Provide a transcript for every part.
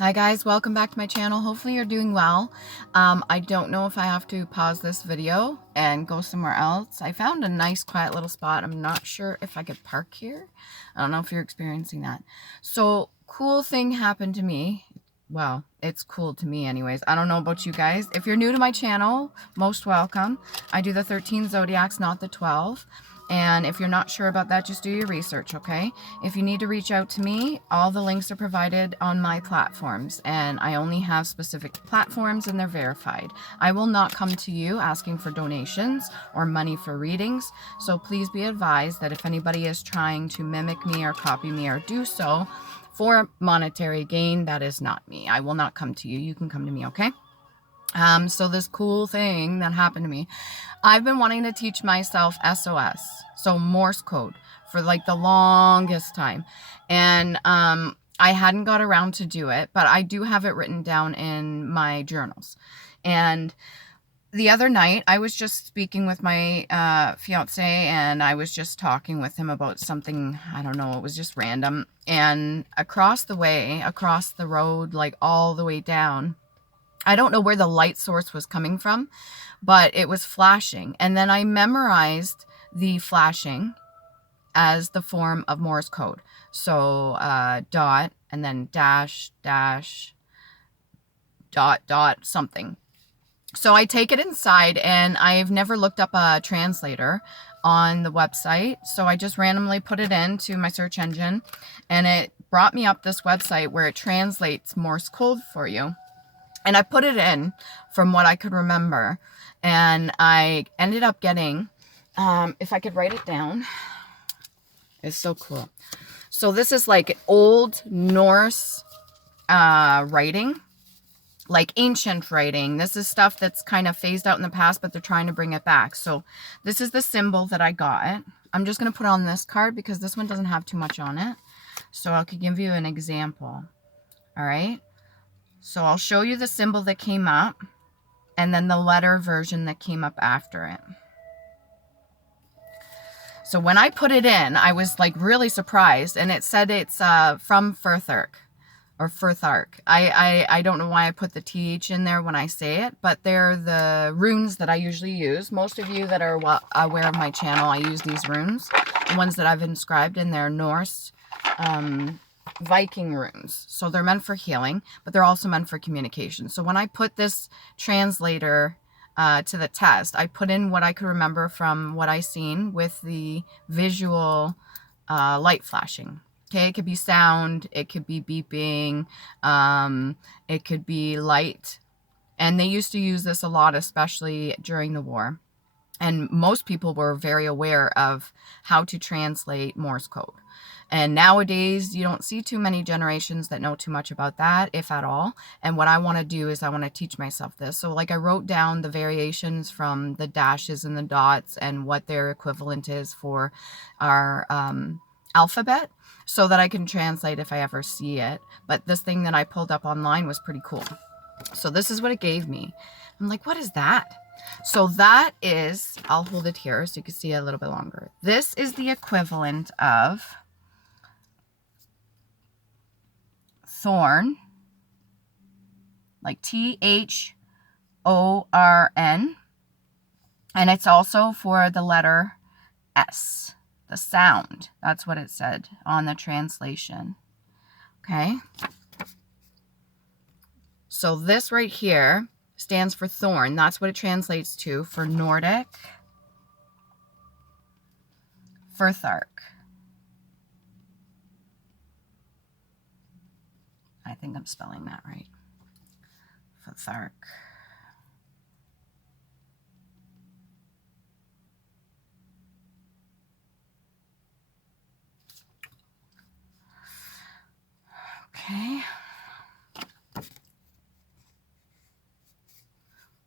Hi guys, welcome back to my channel. Hopefully you're doing well. I don't know if I have to pause this video and go somewhere else. I found a nice quiet little spot. I'm not sure if I could park here. I don't know if you're experiencing that. So, cool thing happened to me. Well, it's cool to me anyways. I don't know about you guys. If you're new to my channel, most welcome. I do the 13 zodiacs, not the 12. And if you're not sure about that, just do your research, okay? If you need to reach out to me, all the links are provided on my platforms, and I only have specific platforms and they're verified. I will not come to you asking for donations or money for readings, so please be advised that if anybody is trying to mimic me or copy me or do so for monetary gain, that is not me. I will not come to you. You can come to me, okay? So this cool thing that happened to me, I've been wanting to teach myself SOS, so Morse code, for like the longest time. And I hadn't got around to do it, but I do have it written down in my journals. And the other night, I was just speaking with my fiance, and I was just talking with him about something, I don't know, it was just random. And across the road, like all the way down, I don't know where the light source was coming from, but it was flashing. And then I memorized the flashing as the form of Morse code. So dot, and then dash, dash, dot, dot, something. So I take it inside, and I've never looked up a translator on the website. So I just randomly put it into my search engine, and it brought me up this website where it translates Morse code for you. And I put it in from what I could remember. And I ended up getting, if I could write it down, it's so cool. So this is like old Norse writing, like ancient writing. This is stuff that's kind of phased out in the past, but they're trying to bring it back. So this is the symbol that I got. I'm just going to put it on this card because this one doesn't have too much on it. So I could give you an example. All right. So I'll show you the symbol that came up, and then the letter version that came up after it. So when I put it in, I was like really surprised, and it said it's from Furthark, or Furthark. I don't know why I put the TH in there when I say it, but they're the runes that I usually use. Most of you that are aware of my channel, I use these runes, the ones that I've inscribed, and they're Norse Viking runes. So they're meant for healing, but they're also meant for communication. So when I put this translator to the test, I put in what I could remember from what I seen with the visual light flashing. Okay, it could be sound, it could be beeping, it could be light. And they used to use this a lot, especially during the war. And most people were very aware of how to translate Morse code. And nowadays, you don't see too many generations that know too much about that, if at all. And what I want to do is I want to teach myself this. So like I wrote down the variations from the dashes and the dots and what their equivalent is for our alphabet, so that I can translate if I ever see it. But this thing that I pulled up online was pretty cool. So this is what it gave me. I'm like, what is that? So that is, I'll hold it here so you can see it a little bit longer. This is the equivalent of thorn, like Thorn, and it's also for the letter S, the sound. That's what it said on the translation. Okay. So this right here stands for thorn. That's what it translates to for Nordic, Furthark. I think I'm spelling that right. Furthark. Okay.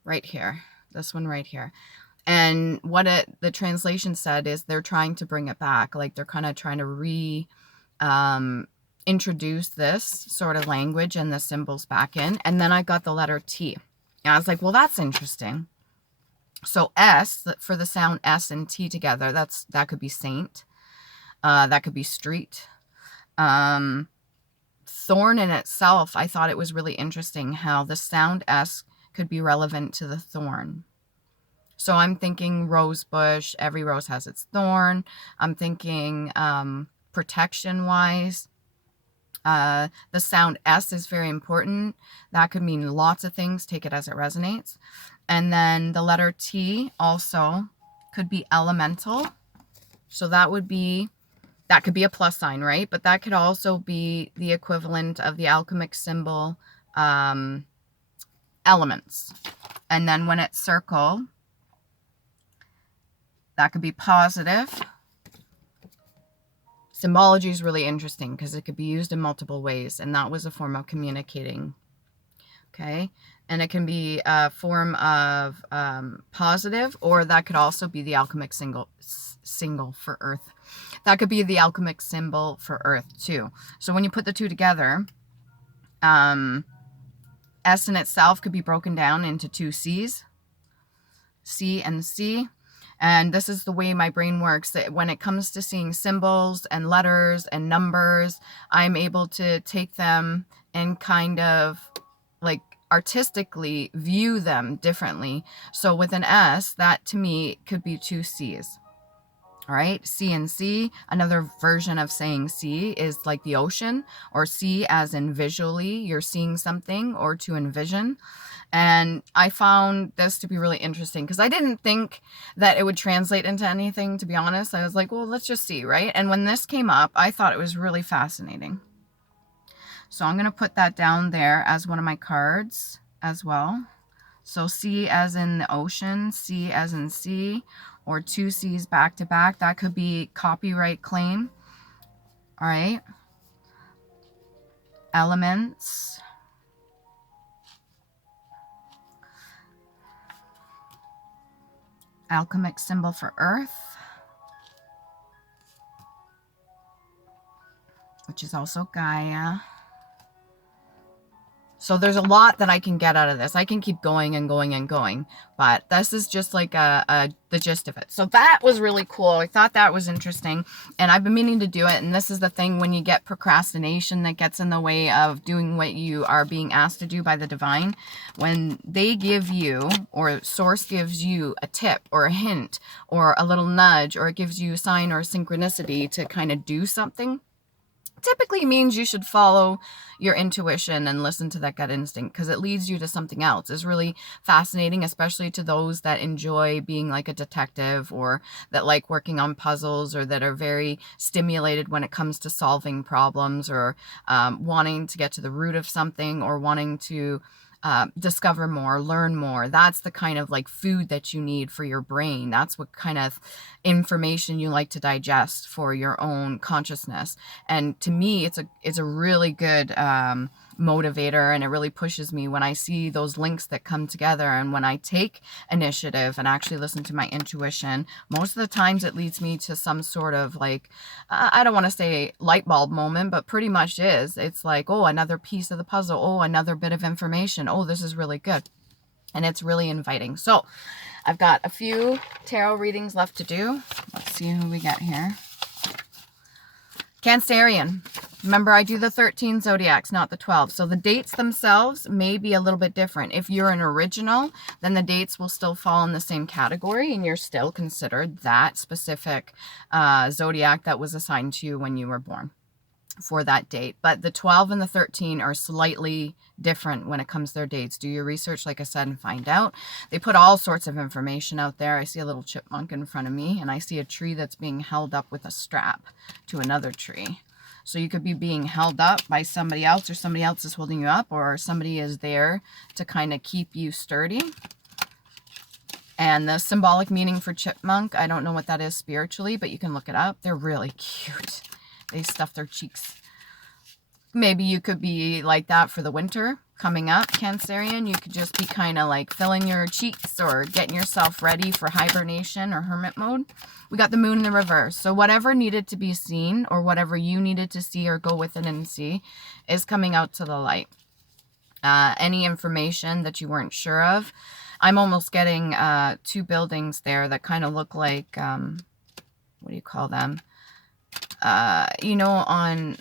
Right here. This one right here. And what the translation said is they're trying to bring it back. Like they're kind of trying to introduce this sort of language and the symbols back in. And then I got the letter T. And I was like, well, that's interesting. So S, for the sound S and T together, that could be saint. That could be street. thorn in itself, I thought it was really interesting how the sound S could be relevant to the thorn. So I'm thinking rose bush, every rose has its thorn. I'm thinking protection-wise. The sound S is very important. That could mean lots of things. Take it as it resonates. And then the letter T also could be elemental. So that could be a +, right? But that could also be the equivalent of the alchemic symbol elements. And then when it's circle, that could be positive. Symbology is really interesting because it could be used in multiple ways, and that was a form of communicating. Okay, and it can be a form of positive, or that could also be the alchemic single for earth. That could be the alchemic symbol for earth too. So when you put the two together, S in itself could be broken down into 2 C's, C and C. And this is the way my brain works. That when it comes to seeing symbols and letters and numbers, I'm able to take them and kind of like artistically view them differently. So with an S, that to me could be 2 C's. All right, C and C. Another version of saying C is like the ocean, or C as in visually, you're seeing something, or to envision. And I found this to be really interesting because I didn't think that it would translate into anything, to be honest. I was like, well, let's just see, right? And when this came up, I thought it was really fascinating. So I'm going to put that down there as one of my cards as well. So C as in the ocean, C as in sea, or 2 C's back to back. That could be copyright claim. All right. Elements. Alchemic symbol for earth, which is also Gaia. So there's a lot that I can get out of this. I can keep going and going and going, but this is just like the gist of it. So that was really cool. I thought that was interesting, and I've been meaning to do it. And this is the thing, when you get procrastination that gets in the way of doing what you are being asked to do by the divine, when they give you, or source gives you a tip or a hint or a little nudge, or it gives you a sign or a synchronicity to kind of do something, typically means you should follow your intuition and listen to that gut instinct, because it leads you to something else. It's really fascinating, especially to those that enjoy being like a detective, or that like working on puzzles, or that are very stimulated when it comes to solving problems, or wanting to get to the root of something, or wanting to discover more, learn more. That's the kind of like food that you need for your brain. That's what kind of information you like to digest for your own consciousness. And to me, it's a really good motivator, and it really pushes me when I see those links that come together. And when I take initiative and actually listen to my intuition, most of the times it leads me to some sort of like, I don't want to say light bulb moment, but pretty much is. It's like, oh, another piece of the puzzle. Oh, another bit of information. Oh, this is really good. And it's really inviting. So I've got a few tarot readings left to do. Let's see who we get here. Cancerian. Remember, I do the 13 zodiacs, not the 12. So the dates themselves may be a little bit different. If you're an original, then the dates will still fall in the same category, and you're still considered that specific zodiac that was assigned to you when you were born for that date. But the 12 and the 13 are slightly different when it comes to their dates. Do your research, like I said, and find out. They put all sorts of information out there. I see a little chipmunk in front of me, and I see a tree that's being held up with a strap to another tree. So you could be being held up by somebody else, or somebody else is holding you up, or somebody is there to kind of keep you sturdy. And the symbolic meaning for chipmunk, I don't know what that is spiritually, but you can look it up. They're really cute. They stuff their cheeks. Maybe you could be like that for the winter coming up, Cancerian. You could just be kind of like filling your cheeks or getting yourself ready for hibernation or hermit mode. We got the moon in the reverse. So whatever needed to be seen, or whatever you needed to see or go within and see, is coming out to the light. Any information that you weren't sure of. I'm almost getting 2 buildings there that kind of look like, what do you call them? You know, on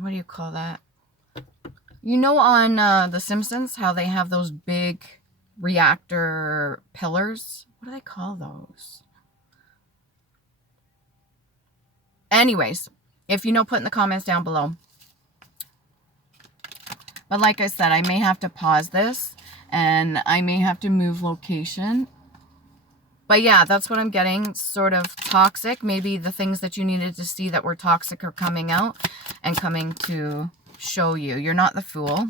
what do you call that? You know, on The Simpsons, how they have those big reactor pillars? What do they call those? Anyways, if you know, put in the comments down below. But like I said, I may have to pause this and I may have to move location. But yeah, that's what I'm getting, sort of toxic. Maybe the things that you needed to see that were toxic are coming out and coming to show you. You're not the fool.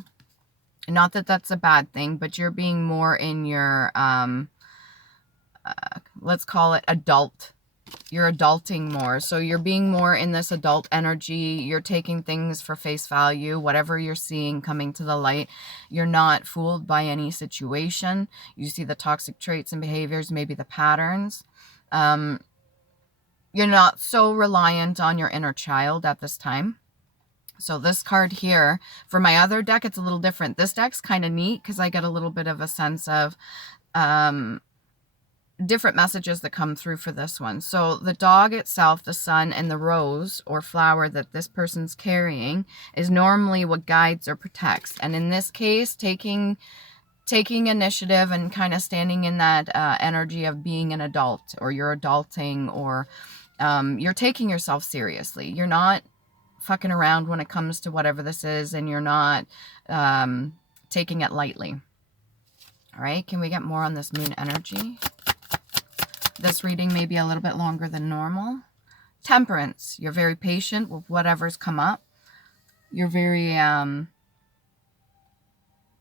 Not that that's a bad thing, but you're being more in your, let's call it adult. You're adulting more. So you're being more in this adult energy. You're taking things for face value. Whatever you're seeing coming to the light, you're not fooled by any situation. You see the toxic traits and behaviors, maybe the patterns. You're not so reliant on your inner child at this time. So this card here, for my other deck, it's a little different. This deck's kind of neat because I get a little bit of a sense of different messages that come through for this one. So the dog itself, the sun, and the rose or flower that this person's carrying is normally what guides or protects. And in this case, taking initiative and kind of standing in that energy of being an adult, or you're adulting, or you're taking yourself seriously. You're not fucking around when it comes to whatever this is, and you're not taking it lightly. All right, can we get more on this moon energy? This reading may be a little bit longer than normal. Temperance. You're very patient with whatever's come up. You're very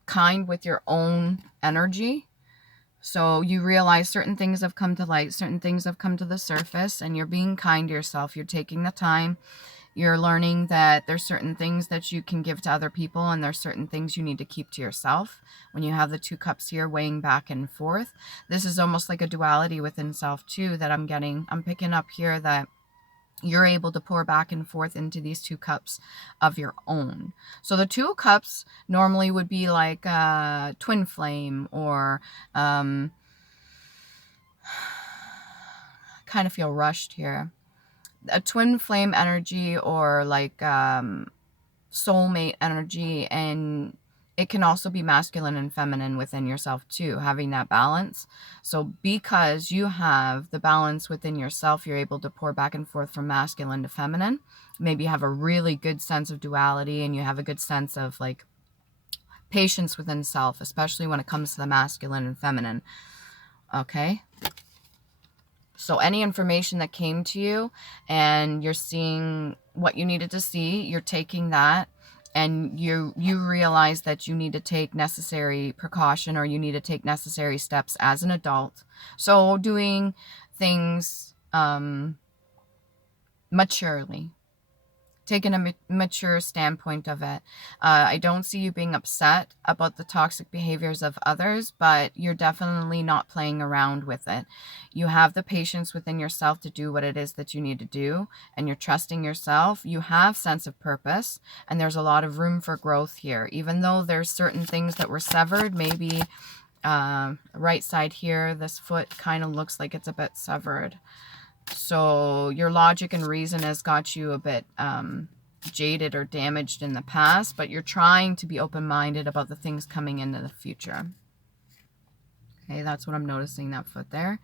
kind with your own energy. So you realize certain things have come to light, certain things have come to the surface, and you're being kind to yourself. You're taking the time. You're learning that there's certain things that you can give to other people, and there's certain things you need to keep to yourself. When you have the two cups here weighing back and forth, this is almost like a duality within self too that I'm picking up here, that you're able to pour back and forth into these two cups of your own. So the two cups normally would be like a twin flame, or kind of feel rushed here. A twin flame energy, or like soulmate energy, and it can also be masculine and feminine within yourself too, having that balance. So because you have the balance within yourself, you're able to pour back and forth from masculine to feminine. Maybe you have a really good sense of duality, and you have a good sense of like patience within self, especially when it comes to the masculine and feminine. Okay. So any information that came to you and you're seeing what you needed to see, you're taking that, and you realize that you need to take necessary precaution, or you need to take necessary steps as an adult. So doing things maturely. Taking a mature standpoint of it. I don't see you being upset about the toxic behaviors of others, but you're definitely not playing around with it. You have the patience within yourself to do what it is that you need to do, and you're trusting yourself. You have sense of purpose, and there's a lot of room for growth here. Even though there's certain things that were severed, maybe right side here, this foot kind of looks like it's a bit severed. So your logic and reason has got you a bit jaded or damaged in the past, but you're trying to be open-minded about the things coming into the future. Okay, that's what I'm noticing, that foot there.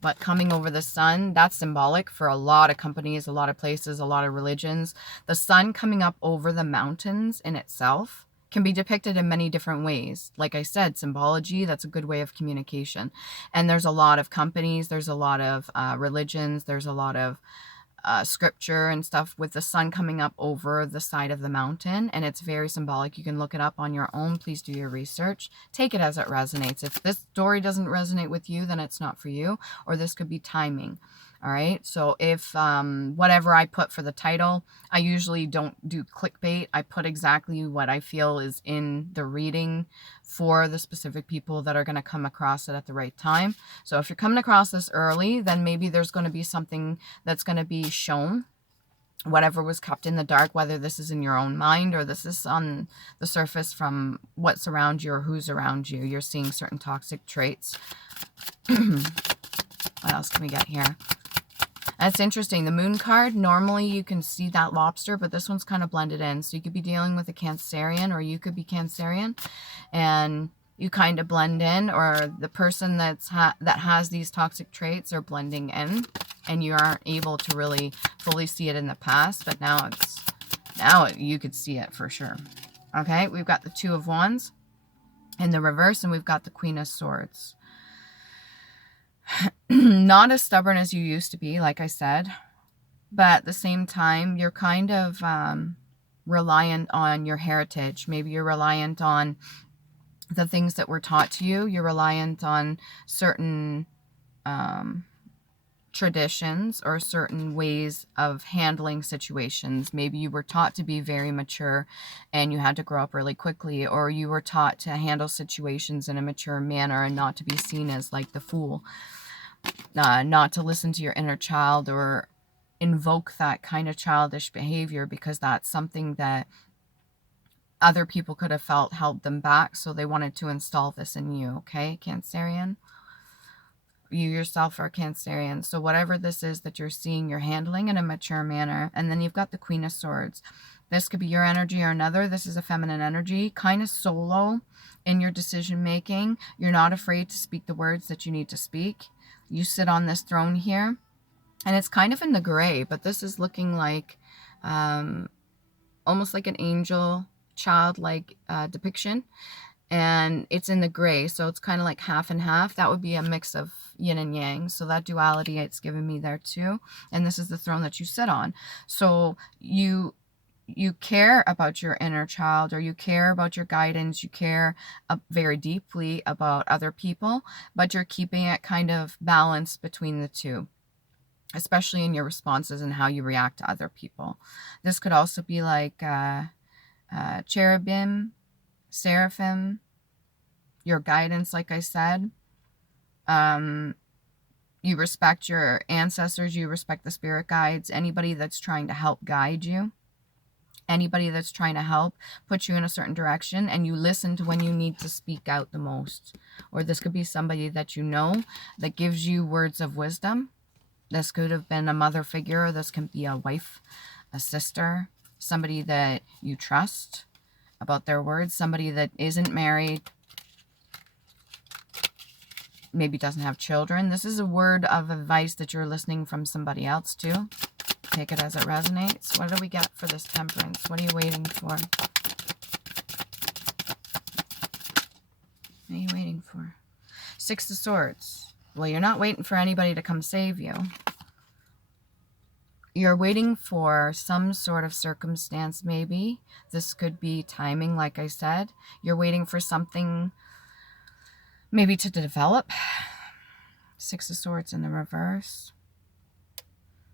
But coming over the sun, that's symbolic for a lot of companies, a lot of places, a lot of religions. The sun coming up over the mountains in itself can be depicted in many different ways. Like I said, symbology, that's a good way of communication. And there's a lot of companies, there's a lot of religions, there's a lot of scripture and stuff with the sun coming up over the side of the mountain, and it's very symbolic. You can look it up on your own. Please do your research. Take it as it resonates. If this story doesn't resonate with you, then it's not for you, or this could be timing. All right, so if whatever I put for the title, I usually don't do clickbait. I put exactly what I feel is in the reading for the specific people that are going to come across it at the right time. So if you're coming across this early, then maybe there's going to be something that's going to be shown. Whatever was kept in the dark, whether this is in your own mind or this is on the surface from what's around you or who's around you. You're seeing certain toxic traits. What else can we get here? That's interesting. The moon card, normally you can see that lobster, but this one's kind of blended in. So you could be dealing with a Cancerian, or you could be Cancerian, and you kind of blend in, or the person that has these toxic traits are blending in, and you aren't able to really fully see it in the past, but now you could see it for sure. Okay, we've got the Two of Wands in the reverse, and we've got the Queen of Swords. Not as stubborn as you used to be, like I said, but at the same time, you're kind of reliant on your heritage. Maybe you're reliant on the things that were taught to you. You're reliant on certain traditions or certain ways of handling situations. Maybe you were taught to be very mature and you had to grow up really quickly, or you were taught to handle situations in a mature manner and not to be seen as like the fool, not to listen to your inner child or invoke that kind of childish behavior, because that's something that other people could have felt held them back, so they wanted to install this in you. Okay, Cancerian? You yourself are Cancerian. So whatever this is that you're seeing, you're handling in a mature manner. And then you've got the Queen of Swords. This could be your energy or another. This is a feminine energy, kind of solo in your decision making. You're not afraid to speak the words that you need to speak. You sit on this throne here, and it's kind of in the gray, but this is looking like almost like an angel, childlike depiction. And it's in the gray, so it's kind of like half and half. That would be a mix of yin and yang. So that duality, it's given me there too. And this is the throne that you sit on. So you care about your inner child, or you care about your guidance. You care very deeply about other people, but you're keeping it kind of balanced between the two, especially in your responses and how you react to other people. This could also be like cherubim, seraphim, your guidance, like I said. You respect your ancestors, you respect the spirit guides, anybody that's trying to help guide you, anybody that's trying to help put you in a certain direction, and you listen to when you need to speak out the most. Or this could be somebody that you know that gives you words of wisdom. This could have been a mother figure, or this can be a wife, a sister, somebody that you trust about their words, somebody that isn't married, maybe doesn't have children. This is a word of advice that you're listening from somebody else too. Take it as it resonates. What do we get for this Temperance? What are you waiting for? What are you waiting for? Six of Swords. Well, you're not waiting for anybody to come save you. You're waiting for some sort of circumstance, maybe. This could be timing, like I said. You're waiting for something maybe to develop. Six of Swords in the reverse.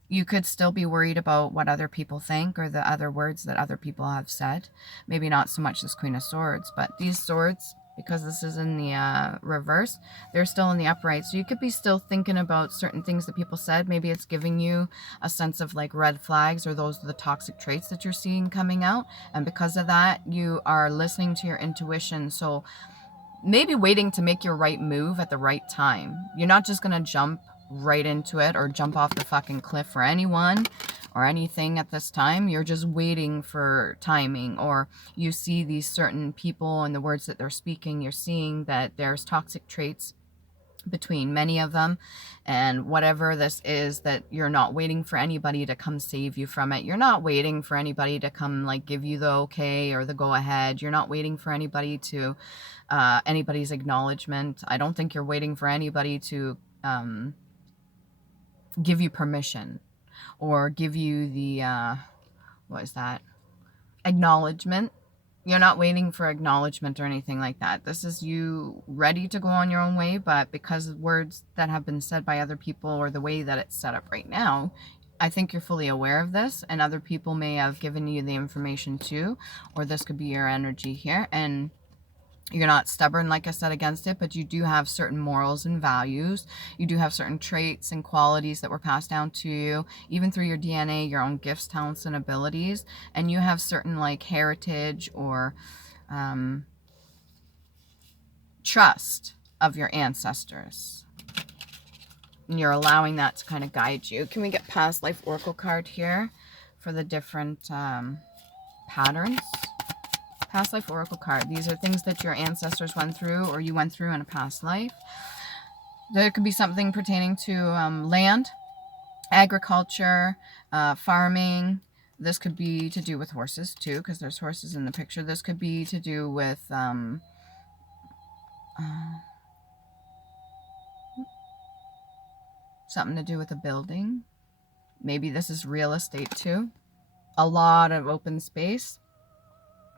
You could still be worried about what other people think, or the other words that other people have said. Maybe not so much this Queen of Swords, but these swords, because this is in the reverse, they're still in the upright. So you could be still thinking about certain things that people said. Maybe it's giving you a sense of like red flags, or those are the toxic traits that you're seeing coming out. And because of that, you are listening to your intuition. So maybe waiting to make your right move at the right time. You're not just going to jump right into it, or jump off the fucking cliff for anyone or anything at this time. You're just waiting for timing, or you see these certain people and the words that they're speaking. You're seeing that there's toxic traits between many of them, and whatever this is, that you're not waiting for anybody to come save you from it. You're not waiting for anybody to come like give you the okay or the go ahead. You're not waiting for anybody to anybody's acknowledgement. I don't think you're waiting for anybody to give you permission, or give you the what is that, acknowledgement. You're not waiting for acknowledgement or anything like that. This is you ready to go on your own way, but because of words that have been said by other people, or the way that it's set up right now, I think you're fully aware of this, and other people may have given you the information too, or this could be your energy here. And you're not stubborn, like I said, against it, but you do have certain morals and values. You do have certain traits and qualities that were passed down to you, even through your DNA, your own gifts, talents, and abilities. And you have certain like heritage or trust of your ancestors. And you're allowing that to kind of guide you. Can we get past life oracle card here for the different patterns? Past life oracle card. These are things that your ancestors went through or you went through in a past life. There could be something pertaining to land, agriculture, farming. This could be to do with horses too, because there's horses in the picture. This could be to do with something to do with a building. Maybe this is real estate too. A lot of open space.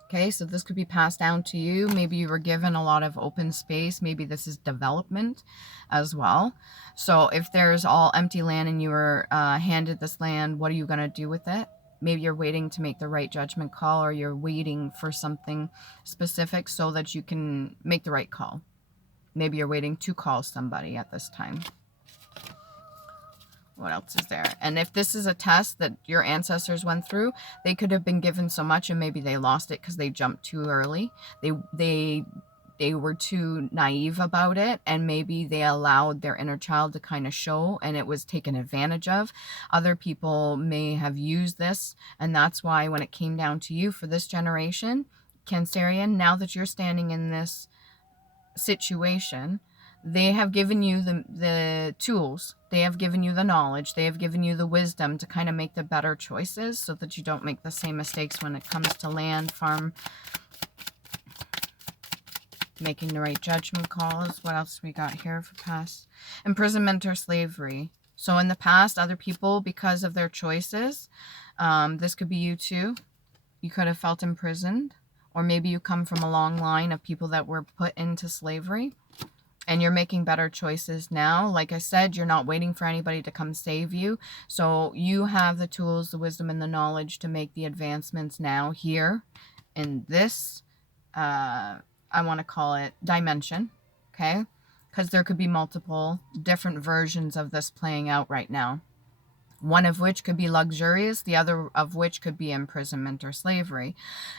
Okay, so this could be passed down to you. Maybe you were given a lot of open space. Maybe this is development as well. So if there's all empty land and you were handed this land, what are you going to do with it? Maybe you're waiting to make the right judgment call, or you're waiting for something specific so that you can make the right call. Maybe you're waiting to call somebody at this time. What else is there? And if this is a test that your ancestors went through, they could have been given so much and maybe they lost it because they jumped too early. They were too naive about it, and maybe they allowed their inner child to kind of show, and it was taken advantage of. Other people may have used this, and that's why when it came down to you for this generation, Cancerian, now that you're standing in this situation, they have given you the tools, they have given you the knowledge, they have given you the wisdom to kind of make the better choices so that you don't make the same mistakes when it comes to land, farm, making the right judgment calls. What else we got here for past? Imprisonment or slavery. So in the past, other people, because of their choices, this could be you too. You could have felt imprisoned, or maybe you come from a long line of people that were put into slavery. And you're making better choices now. Like I said, you're not waiting for anybody to come save you. So you have the tools, the wisdom, and the knowledge to make the advancements now here in this, I want to call it dimension, okay? Because there could be multiple different versions of this playing out right now. One of which could be luxurious, the other of which could be imprisonment or slavery.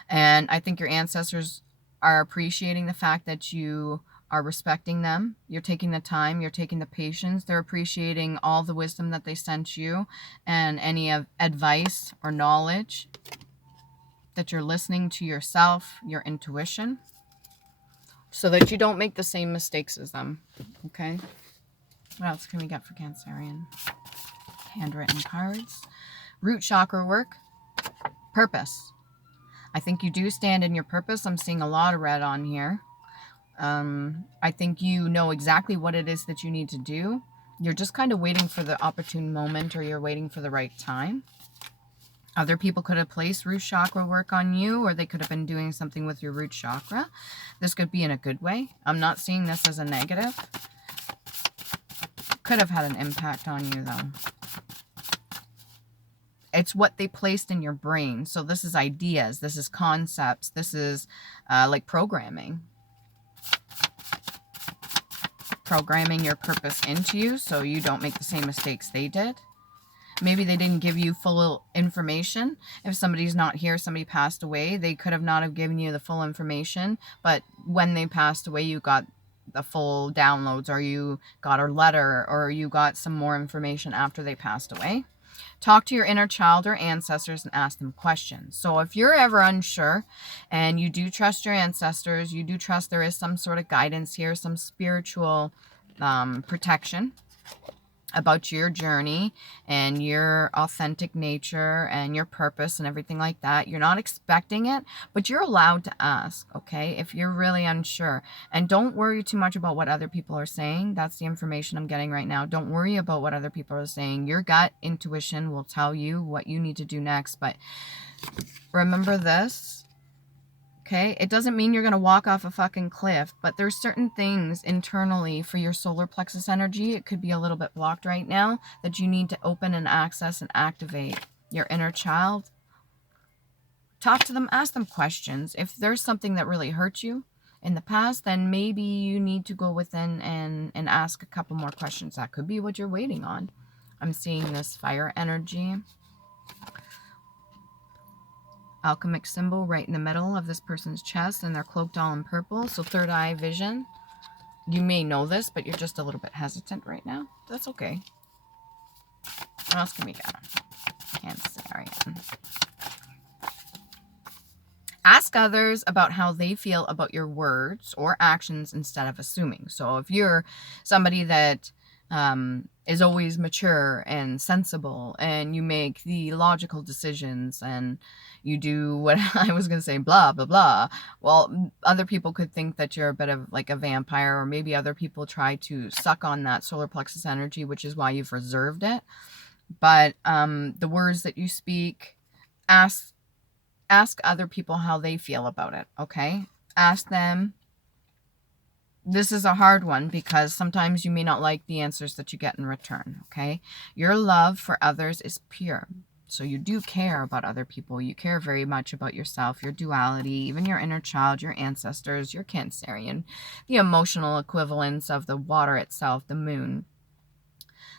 And I think your ancestors are appreciating the fact that you are respecting them. You're taking the time, you're taking the patience. They're appreciating all the wisdom that they sent you and any advice or knowledge that you're listening to yourself, your intuition, so that you don't make the same mistakes as them. Okay? What else can we get for Cancerian? Handwritten cards. Root chakra work. Purpose. I think you do stand in your purpose. I'm seeing a lot of red on here. I think you know exactly what it is that you need to do. You're just kind of waiting for the opportune moment, or you're waiting for the right time. Other people could have placed root chakra work on you, or they could have been doing something with your root chakra. This could be in a good way. I'm not seeing this as a negative. Could have had an impact on you though. It's what they placed in your brain. So this is ideas, this is concepts, this is like programming. Programming your purpose into you so you don't make the same mistakes they did. Maybe they didn't give you full information. If somebody's not here, somebody passed away, they could have not have given you the full information, but when they passed away, you got the full downloads, or you got a letter, or you got some more information after they passed away. Talk to your inner child or ancestors and ask them questions. So if you're ever unsure and you do trust your ancestors, you do trust there is some sort of guidance here, some spiritual protection about your journey and your authentic nature and your purpose and everything like that. You're not expecting it, but you're allowed to ask, okay, if you're really unsure. And don't worry too much about what other people are saying. That's the information I'm getting right now. Don't worry about what other people are saying. Your gut intuition will tell you what you need to do next. But remember this. Okay, it doesn't mean you're going to walk off a fucking cliff, but there's certain things internally for your solar plexus energy, it could be a little bit blocked right now, that you need to open and access and activate. Your inner child, talk to them, ask them questions. If there's something that really hurt you in the past, then maybe you need to go within and ask a couple more questions. That could be what you're waiting on. I'm seeing this fire energy. Alchemic symbol right in the middle of this person's chest, and they're cloaked all in purple. So third eye vision. You may know this, but you're just a little bit hesitant right now. That's okay. What else can we get? Cancerian. Ask others about how they feel about your words or actions instead of assuming. So if you're somebody that is always mature and sensible, and you make the logical decisions, and you do what I was going to say, blah, blah, blah, well, other people could think that you're a bit of like a vampire, or maybe other people try to suck on that solar plexus energy, which is why you've reserved it. But the words that you speak, ask other people how they feel about it, okay? Ask them. This is a hard one because sometimes you may not like the answers that you get in return, okay? Your love for others is pure. So you do care about other people. You care very much about yourself, your duality, even your inner child, your ancestors, your Cancerian, the emotional equivalents of the water itself, the moon,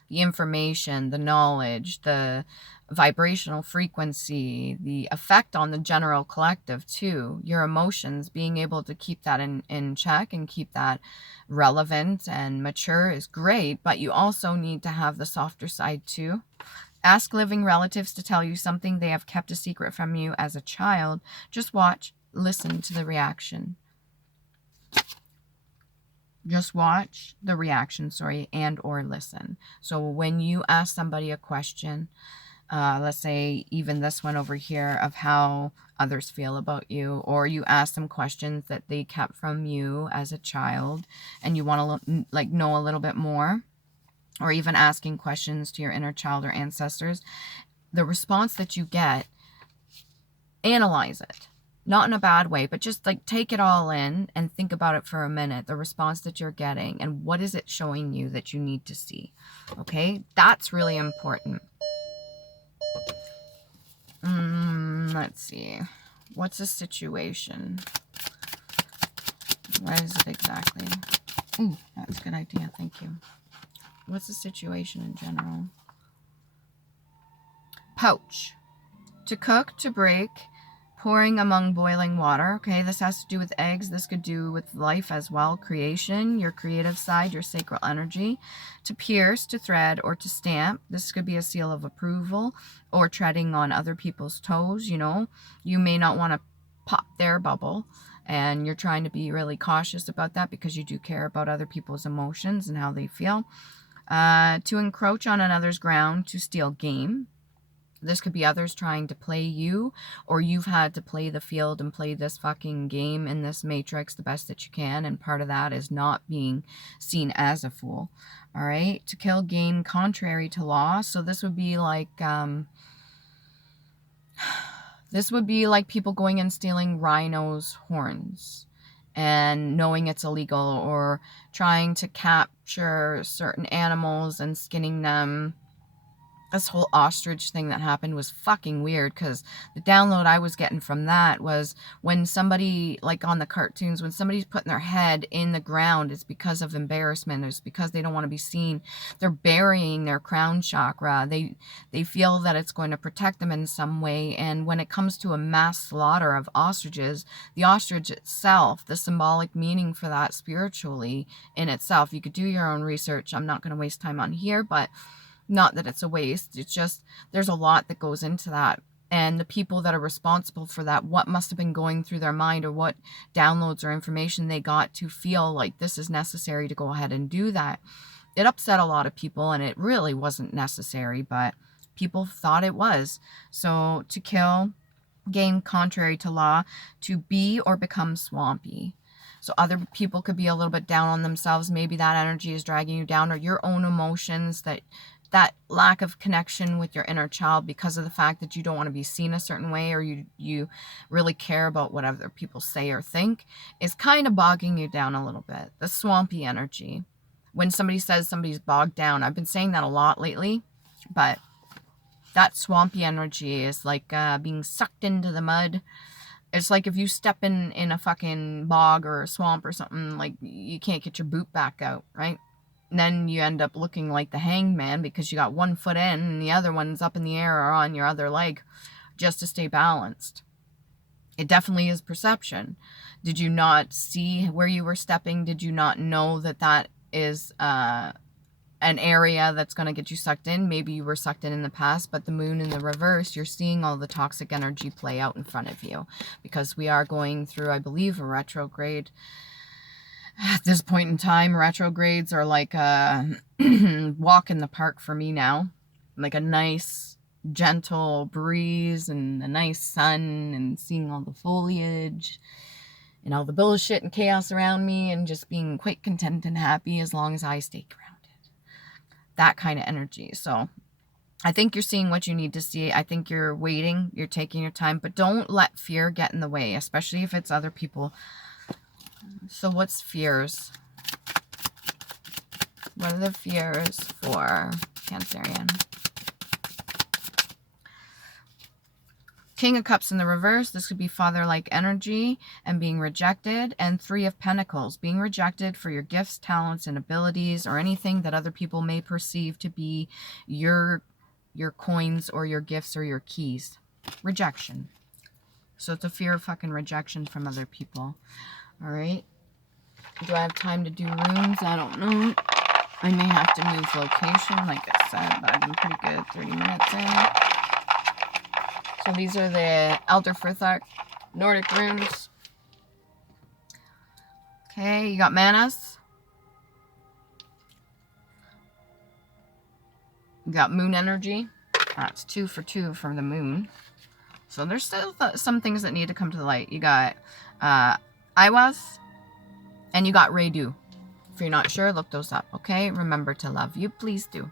the information, the knowledge, the vibrational frequency, the effect on the general collective too, your emotions, being able to keep that in check and keep that relevant and mature is great, but you also need to have the softer side too. Ask living relatives to tell you something they have kept a secret from you as a child. Just watch, listen to the reaction. Just watch the reaction, and or listen. So when you ask somebody a question, let's say even this one over here of how others feel about you, or you ask them questions that they kept from you as a child and you want to like know a little bit more, or even asking questions to your inner child or ancestors, the response that you get, analyze it. Not in a bad way, but just like take it all in and think about it for a minute, the response that you're getting, and what is it showing you that you need to see. Okay, that's really important. Let's see. What's the situation? What is it exactly? Ooh, that's a good idea. Thank you. What's the situation in general? Pouch. To cook, to break, pouring among boiling water. Okay, this has to do with eggs. This could do with life as well. Creation, your creative side, your sacral energy. To pierce, to thread, or to stamp. This could be a seal of approval, or treading on other people's toes, you know. You may not want to pop their bubble, and you're trying to be really cautious about that because you do care about other people's emotions and how they feel. To encroach on another's ground, to steal game. This could be others trying to play you, or you've had to play the field and play this fucking game in this matrix the best that you can, and part of that is not being seen as a fool. All right? To kill game contrary to law. So this would be like people going and stealing rhinos' horns and knowing it's illegal, or trying to capture certain animals and skinning them. This whole ostrich thing that happened was fucking weird, because the download I was getting from that was when somebody, like on the cartoons, when somebody's putting their head in the ground, it's because of embarrassment. It's because they don't want to be seen. They're burying their crown chakra. They feel that it's going to protect them in some way. And when it comes to a mass slaughter of ostriches, the ostrich itself, the symbolic meaning for that spiritually in itself, you could do your own research. I'm not going to waste time on here, but not that it's a waste. It's just there's a lot that goes into that. And the people that are responsible for that, what must have been going through their mind, or what downloads or information they got to feel like this is necessary to go ahead and do that. It upset a lot of people, and it really wasn't necessary, but people thought it was. So to kill game contrary to law, to be or become swampy. So other people could be a little bit down on themselves. Maybe that energy is dragging you down, or your own emotions, that lack of connection with your inner child because of the fact that you don't want to be seen a certain way, or you really care about what other people say or think, is kind of bogging you down a little bit. The swampy energy. When somebody says somebody's bogged down, I've been saying that a lot lately, but that swampy energy is like being sucked into the mud. It's like if you step in a fucking bog or a swamp or something, like you can't get your boot back out, right? And then you end up looking like the hangman because you got one foot in and the other one's up in the air or on your other leg just to stay balanced. It definitely is perception. Did you not see where you were stepping? Did you not know that that is an area that's going to get you sucked in? Maybe you were sucked in the past, but the moon in the reverse, you're seeing all the toxic energy play out in front of you, because we are going through, I believe, a retrograde. At this point in time, retrogrades are like a walk in the park for me now. Like a nice, gentle breeze and a nice sun and seeing all the foliage and all the bullshit and chaos around me and just being quite content and happy as long as I stay grounded. That kind of energy. So I think you're seeing what you need to see. I think you're waiting, you're taking your time, but don't let fear get in the way, especially if it's other people. So what's fears? What are the fears for Cancerian? King of Cups in the reverse. This could be father-like energy and being rejected. And Three of Pentacles, being rejected for your gifts, talents, and abilities, or anything that other people may perceive to be your coins or your gifts or your keys. Rejection. So it's a fear of fucking rejection from other people. All right. Do I have time to do runes? I don't know. I may have to move location, like I said, but I've been pretty good. 30 minutes in. So these are the Elder Frithak Nordic runes. Okay, you got Manas. You got Moon Energy. That's 2 for 2 from the Moon. So there's still some things that need to come to the light. You got Iwas. And you got Redu. If you're not sure, look those up, okay? Remember to love you. Please do.